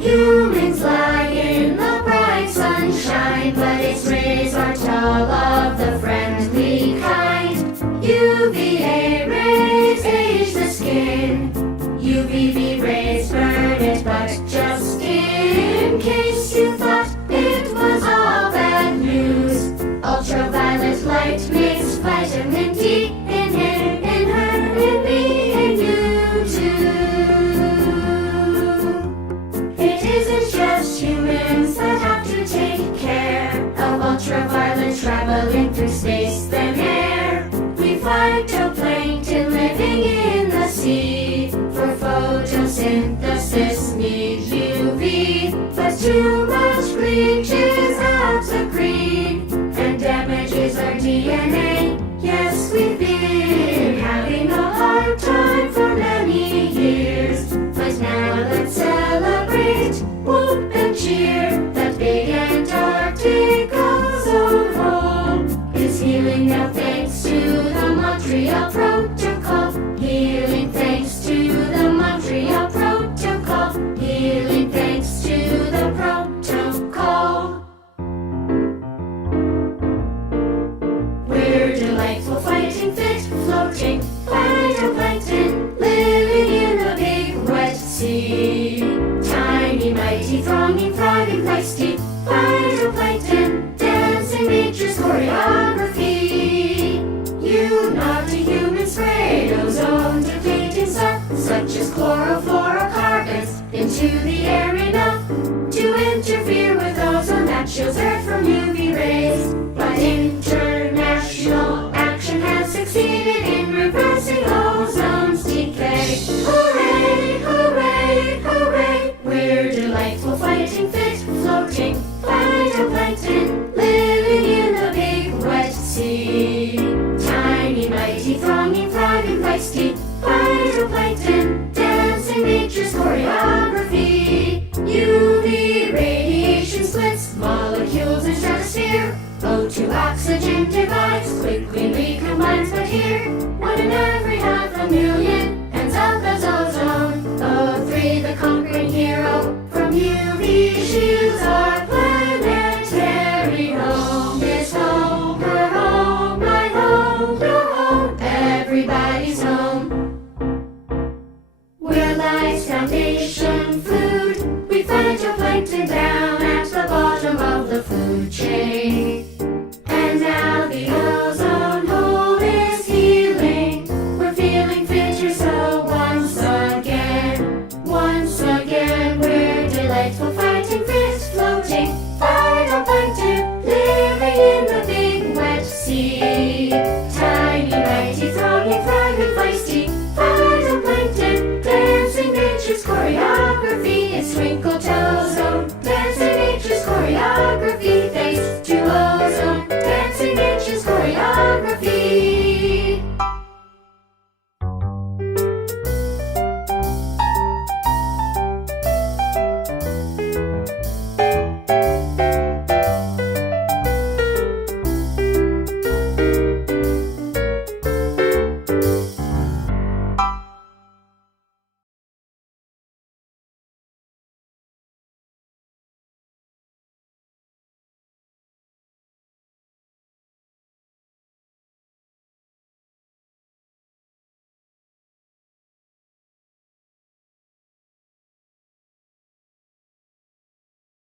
Humans lie in the bright sunshine, but its rays aren't all of the friendly kind. UVA rays age the skin, UVB rays burn it, but just in case you thought it was all bad news, ultraviolet light makes vitamin D in him, in her, in me, in you too. It isn't just humans that have to take care of ultraviolet traveling through space than air. We phytoplankton living in the sea for photosynthesis need UV, but too much bleaches out the green and damages our DNA. Yes, we've been having a hard time for many years, but now let's celebrate, whoop and cheer. That big Antarctic ozone hole is healing now thanks to the Montreal Protocol. Healing thanks to the Montreal Protocol. Healing thanks to the protocol. We're delightful, fighting fit, floating phytoplankton, living in the big wet sea. Tiny, mighty, thronging, thriving, feisty phytoplankton, dancing nature's choreography. You naughty humans sprayed ozone depleting stuff, such as chlorofluorocarbons, into the air enough to interfere with ozone that shields Earth from UV rays. But international action has succeeded in reversing ozone's decay. Hooray, hooray, hooray! We're delightful, fighting fit, floating phytoplankton, living in the big wet sea. Tiny, mighty, thronging, thriving, feisty phytoplankton, dancing nature's choreography. UV radiation splits molecules in stratosphere. O2 oxygen divides, quickly recombines, but here, what an